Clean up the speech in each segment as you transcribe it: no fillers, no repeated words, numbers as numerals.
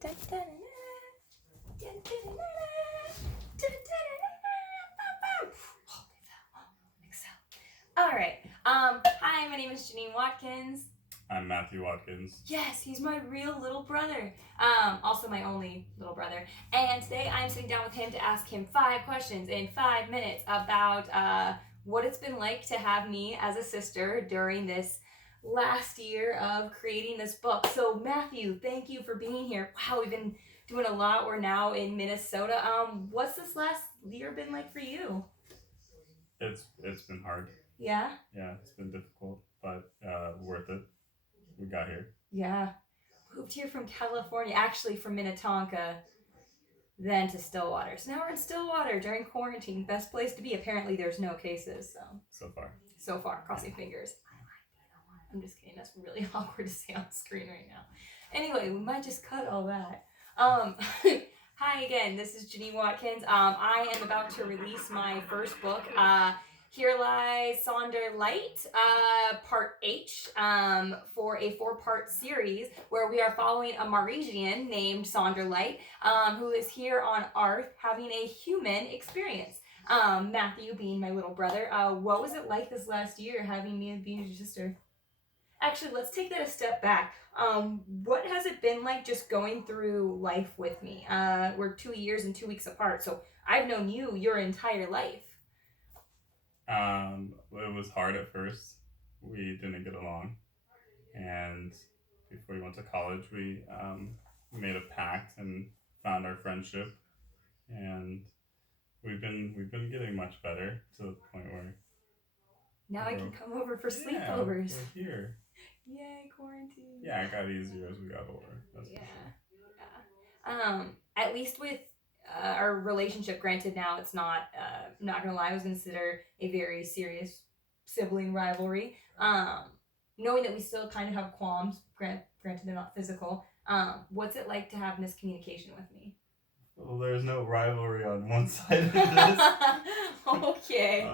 All right. Hi, my name is Janine Watkins. I'm Matthew Watkins. Yes, he's my real little brother. Also my only little brother. And today I'm sitting down with him to ask him 5 questions in 5 minutes about what it's been like to have me as a sister during this last year of creating this book. So Matthew, thank you for being here. Wow, we've been doing a lot. We're now in Minnesota. What's this last year been like for you? It's been hard. Yeah? Yeah, it's been difficult, but worth it. We got here. Yeah. Moved here from California, actually from Minnetonka, then to Stillwater. So now we're in Stillwater during quarantine. Best place to be. Apparently there's no cases, so far, crossing fingers. I'm just kidding. That's really awkward to say on screen right now. Anyway, we might just cut all that. Hi again, this is Janine Watkins. I am about to release my first book, Here Lies Sonder Light, Part H, for a 4-part series where we are following a Maresian named Sonder Light, who is here on Earth having a human experience. Matthew being my little brother. What was it like this last year having me and being your sister? Actually, let's take that a step back. What has it been like just going through life with me? We're 2 years and 2 weeks apart, so I've known you your entire life. It was hard at first. We didn't get along, and before we went to college, we made a pact and found our friendship, and we've been getting much better to the point where now I can come over for sleepovers. We're here. Yay, quarantine. Yeah, it got easier as we got older. That's for sure. At least with our relationship, granted now it's not gonna lie, I was consider a very serious sibling rivalry. Knowing that we still kind of have qualms, granted they're not physical, what's it like to have miscommunication with me? Well, there's no rivalry on one side of this. Okay.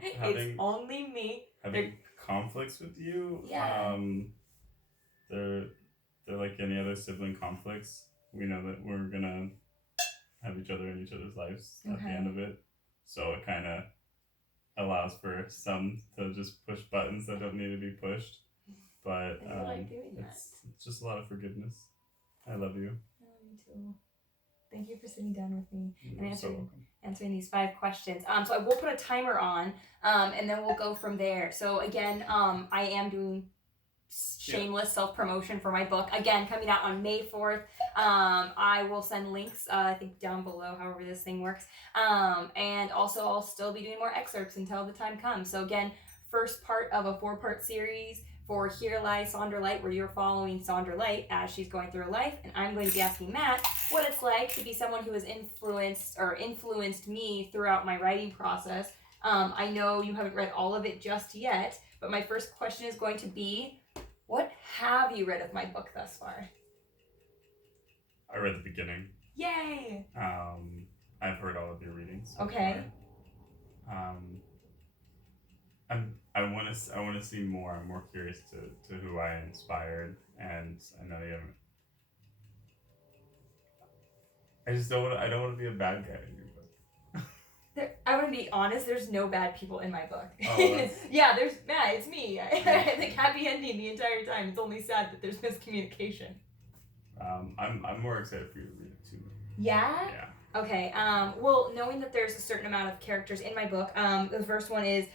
It's only me. Having conflicts with you, yeah. They're like any other sibling conflicts. We know that we're gonna have each other in each other's lives at the end of it, so it kind of allows for some to just push buttons that don't need to be pushed. But I like doing that. It's just a lot of forgiveness. I love you. Me too. Thank you for sitting down with me and answering these 5 questions. So I will put a timer on, and then we'll go from there. So again, I am doing shameless self-promotion for my book. Again, coming out on May 4th. I will send links, I think down below, however this thing works. And also I'll still be doing more excerpts until the time comes. So again, first part of a 4-part series for Here Lies Sonder Light, where you're following Sonder Light as she's going through her life, and I'm going to be asking Matt what it's like to be someone who has influenced me throughout my writing process. I know you haven't read all of it just yet, but my first question is going to be, what have you read of my book thus far? I read the beginning. Yay! I've heard all of your readings. Okay. I want to see more. I'm more curious to who I inspired, and I know you haven't. I don't want to be a bad guy in your book. I want to be honest. There's no bad people in my book. Oh, yeah, it's me. I think happy ending the entire time. It's only sad that there's miscommunication. I'm more excited for you to read it too. Yeah? Yeah. Okay. Well, knowing that there's a certain amount of characters in my book, the first one is,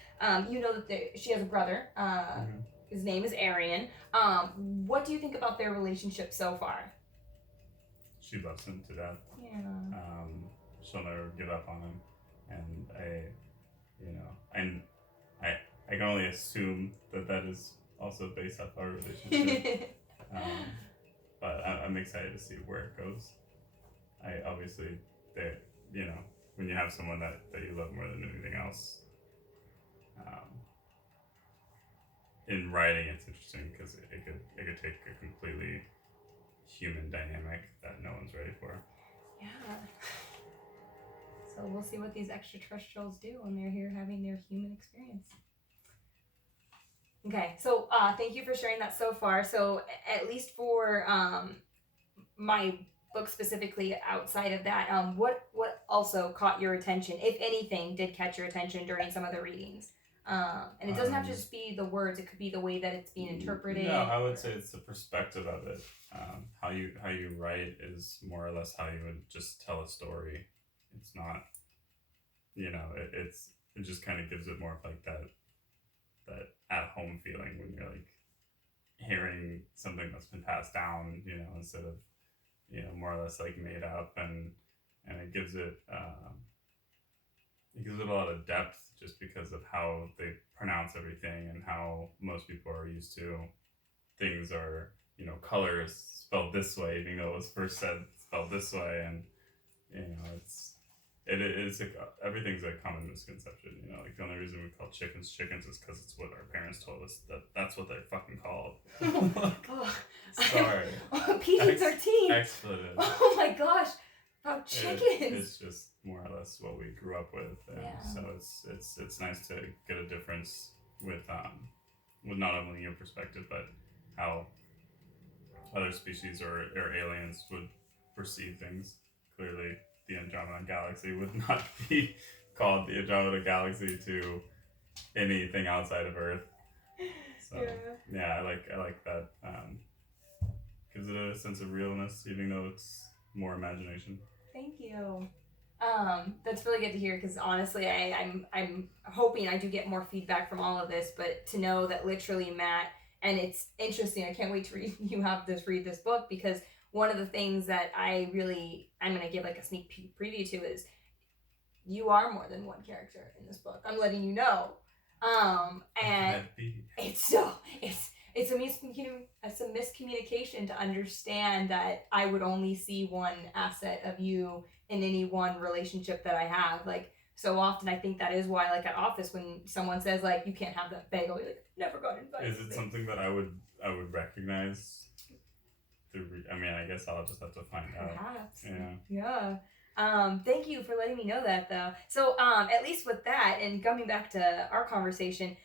you know that she has a brother. His name is Arian. What do you think about their relationship so far? She loves him to death. Yeah. She'll never give up on him, and I can only assume that is also based off our relationship. But I'm excited to see where it goes. When you have someone that you love more than anything else, in writing it's interesting because it could take a completely human dynamic that no one's ready for. Yeah. So we'll see what these extraterrestrials do when they're here having their human experience. Okay, so thank you for sharing that so far. So at least for my book specifically outside of that, what also caught your attention, if anything, did catch your attention during some of the readings? And it doesn't have to just be the words; it could be the way that it's being interpreted. No, I would say it's the perspective of it. How you write is more or less how you would just tell a story. It's not, it just kind of gives it more of like that at home feeling when you're like hearing something that's been passed down, instead of more or less like made up, and it gives it a lot of depth just because of how they pronounce everything and how most people are used to things are, colors spelled this way, even though it was first said spelled this way, and it is everything's a common misconception. Like the only reason we call chickens is because it's what our parents told us that's what they're fucking called. Sorry. PG-13. Expletive. Oh my gosh. About chickens. It's just more or less what we grew up with, and so it's nice to get a difference with not only your perspective but how other species or aliens would perceive things. Clearly, the Andromeda Galaxy would not be called the Andromeda Galaxy to anything outside of Earth. So I like that. Gives it a sense of realness, even though it's more imagination. Thank you. That's really good to hear, because honestly, I'm hoping I do get more feedback from all of this, but to know that literally Matt, and it's interesting, I can't wait to read this book, because one of the things that I'm going to give like a sneak preview to is you are more than one character in this book. I'm letting you know. And it's a miscommunication to understand that I would only see one asset of you in any one relationship that I have. Like, so often I think that is why, like at office, when someone says like you can't have that bagel, you're like, never got invited. Is it something that I would recognize? I guess I'll just have to find out. Perhaps. Yeah. Thank you for letting me know that, though. So, at least with that, and coming back to our conversation,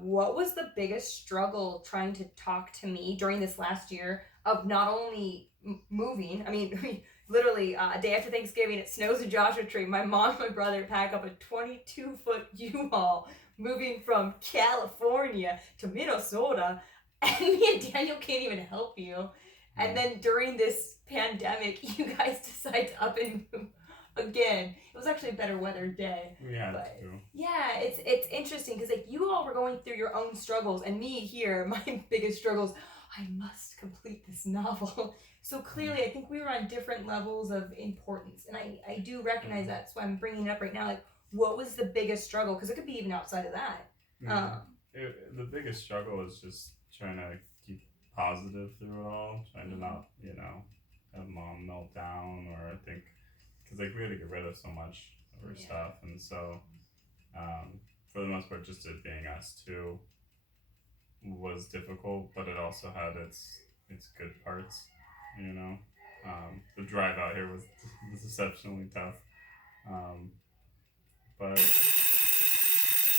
what was the biggest struggle trying to talk to me during this last year of not only moving? I mean, literally, a day after Thanksgiving, it snows in Joshua Tree. My mom and my brother pack up a 22-foot U-Haul, moving from California to Minnesota, and me and Daniel can't even help you. And then during this pandemic, you guys decide to up and move again. It was actually a better weather day. We had to. Yeah, it's interesting because like you all were going through your own struggles, and me here, my biggest struggles, I must complete this novel. So clearly, I think we were on different levels of importance, and I do recognize that. So I'm bringing it up right now. Like, what was the biggest struggle? Because it could be even outside of that. The biggest struggle is just trying to keep positive through it all, trying to not, have mom melt down, or I think, because like we had to get rid of so much of her stuff, and so for the most part, just it being us two was difficult, but it also had its good parts, The drive out here was exceptionally tough, but.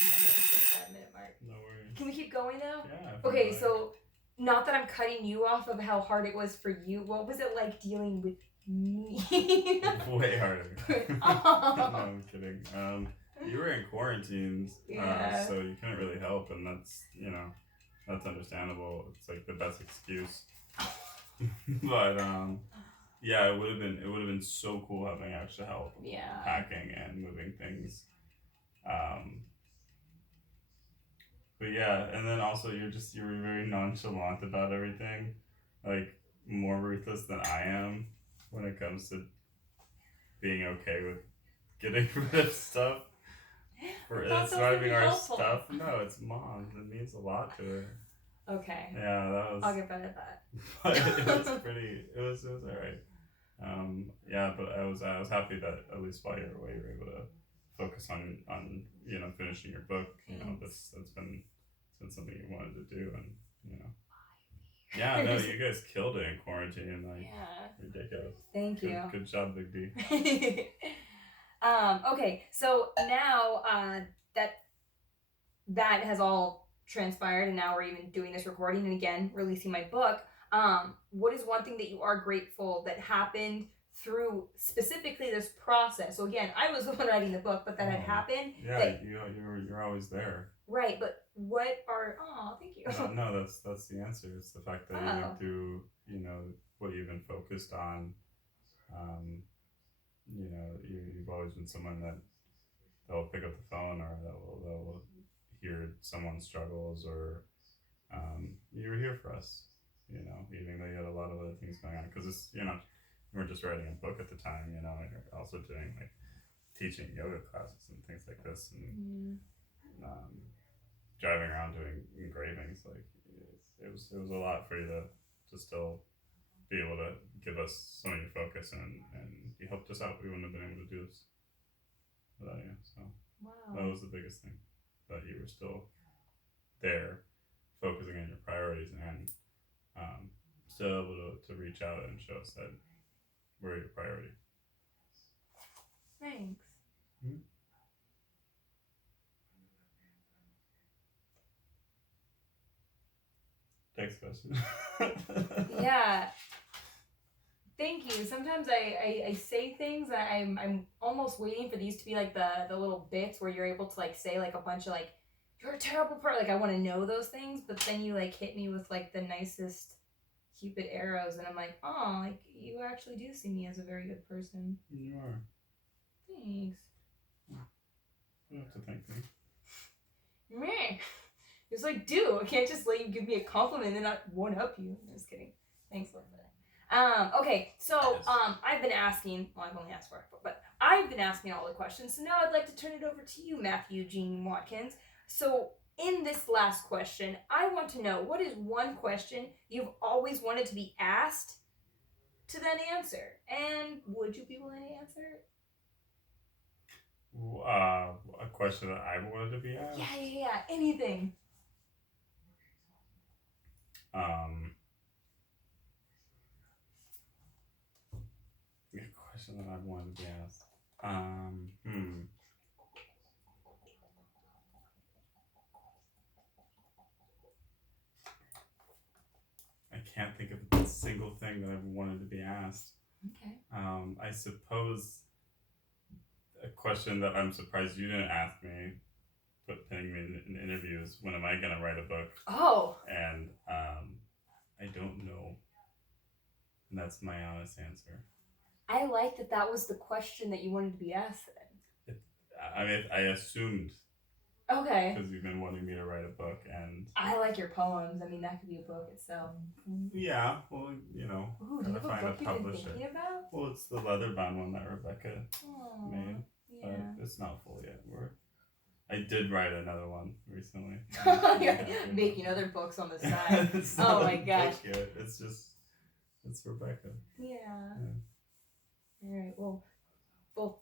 Yeah, that's the 5-minute mark. No worries. Can we keep going though? Yeah. Okay, so not that I'm cutting you off of how hard it was for you. What was it like dealing with me? Way harder. Oh. No, I'm kidding. You were in quarantine, so you couldn't really help, and that's that's understandable. It's like the best excuse. But it would have been so cool having extra help. Yeah. Packing and moving things. But yeah, and then also you were very nonchalant about everything, like more ruthless than I am when it comes to being okay with getting rid of stuff. It's not even our stuff. No, it's mom's. It means a lot to her. Okay. Yeah, that was. I'll get better at that. But it was pretty. It was alright. But I was happy that at least while you were away, you were able to focus on finishing your book. That's been something you wanted to do, and Yeah, no, you guys killed it in quarantine. Ridiculous. Thank you. Good job, Big D. Okay, so now that has all transpired, and now we're even doing this recording and again releasing my book. what is one thing that you are grateful that happened through specifically this process? So again, I was the one writing the book, but that had happened. Yeah, that, you're always there. Right, but what are? Oh, thank you. No, that's the answer. It's the fact that you do, what you've been focused on. You've always been someone that they'll pick up the phone, or they'll hear someone's struggles, or you were here for us. Even though you had a lot of other things going on, because you weren't just writing a book at the time. You're also doing like teaching yoga classes and things like this, and driving around doing engravings. Like it was a lot for you to still be able to give us some of your focus, and you helped us out. We wouldn't have been able to do this without you. So that was the biggest thing, that you were still there, focusing on your priorities, and still able to reach out and show us that we're your priority. Thanks. Mm-hmm. Next question. Yeah. Thank you. Sometimes I say things that I'm almost waiting for these to be like the little bits where you're able to like say like a bunch of like, you're a terrible person. Like I want to know those things, but then you like hit me with like the nicest Cupid arrows, and I'm like, oh, like you actually do see me as a very good person. You are. Thanks. You don't have to thank me. Meh. It's like, dude, I can't just let you give me a compliment and then not one up you. I'm just kidding. Thanks, Lord, for that. Okay, so I've been asking. Well, I've only asked for it, but I've been asking all the questions. So now I'd like to turn it over to you, Matthew Eugene Watkins. So in this last question, I want to know, what is one question you've always wanted to be asked to then answer, and would you be willing to answer it? A question that I wanted to be asked? Yeah. Anything. A question that I wanted to be asked. I can't think of a single thing that I've wanted to be asked. Okay. I suppose a question that I'm surprised you didn't ask me, but putting me in interviews, when am I going to write a book? Oh. And I don't know. And that's my honest answer. I like that was the question that you wanted to be asked then. I assumed. Okay. Because you've been wanting me to write a book, and I like your poems. I mean, that could be a book itself. Yeah, well, Ooh, do you have a book you've been thinking about? Well, it's the leather-bound one that Rebecca made. Yeah. But it's not full yet. I did write another one recently. You're making other books on the side. Oh my gosh. It's Rebecca. Yeah. All right. Well, we'll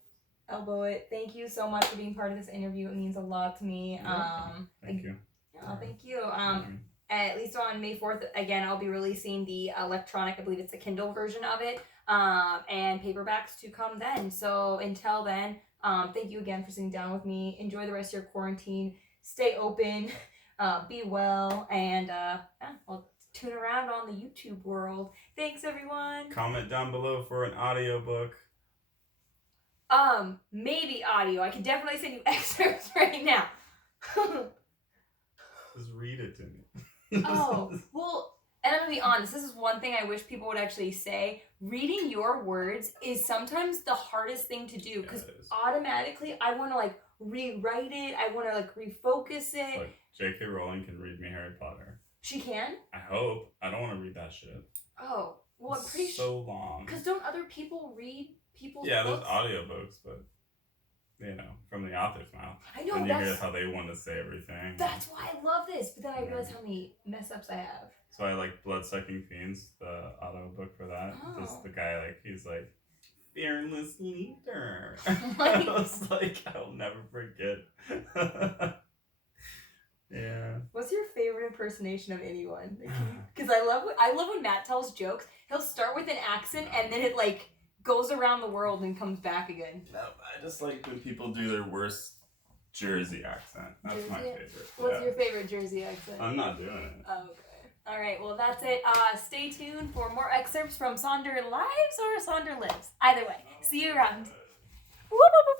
elbow it. Thank you so much for being part of this interview. It means a lot to me. Thank you. Yeah, thank you. At least on May 4th, again, I'll be releasing the electronic, I believe it's the Kindle version of it, and paperbacks to come then. So until then, thank you again for sitting down with me. Enjoy the rest of your quarantine. Stay open. Be well. And we'll tune around on the YouTube world. Thanks, everyone. Comment down below for an audiobook. Maybe audio. I can definitely send you excerpts right now. Just read it to me. Oh, well, and I'm gonna be honest, this is one thing I wish people would actually say. Reading your words is sometimes the hardest thing to do, because automatically I want to like rewrite it. I want to like refocus it. Look, J.K. Rowling can read me Harry Potter. She can? I hope. I don't want to read that shit. Oh, well, I'm pretty sure. So long. Because don't other people read people's books? Yeah, there's audiobooks, but from the author's mouth. I know. And you hear how they want to say everything. That's why I love this. But then I realize how many mess ups I have. So I like Bloodsucking Fiends, the audiobook for that. Oh. Just the guy, he's like, fearless leader. I was like, I'll never forget. Yeah. What's your favorite impersonation of anyone? Because I love when Matt tells jokes. He'll start with an accent and then it goes around the world and comes back again. No, I just like when people do their worst Jersey accent. That's my favorite. What's your favorite Jersey accent? I'm not doing it. Oh, okay. All right, well, that's it. Stay tuned for more excerpts from Sonder Lives or Sonder Lives. Either way, see you around. Whoop, whoop, whoop.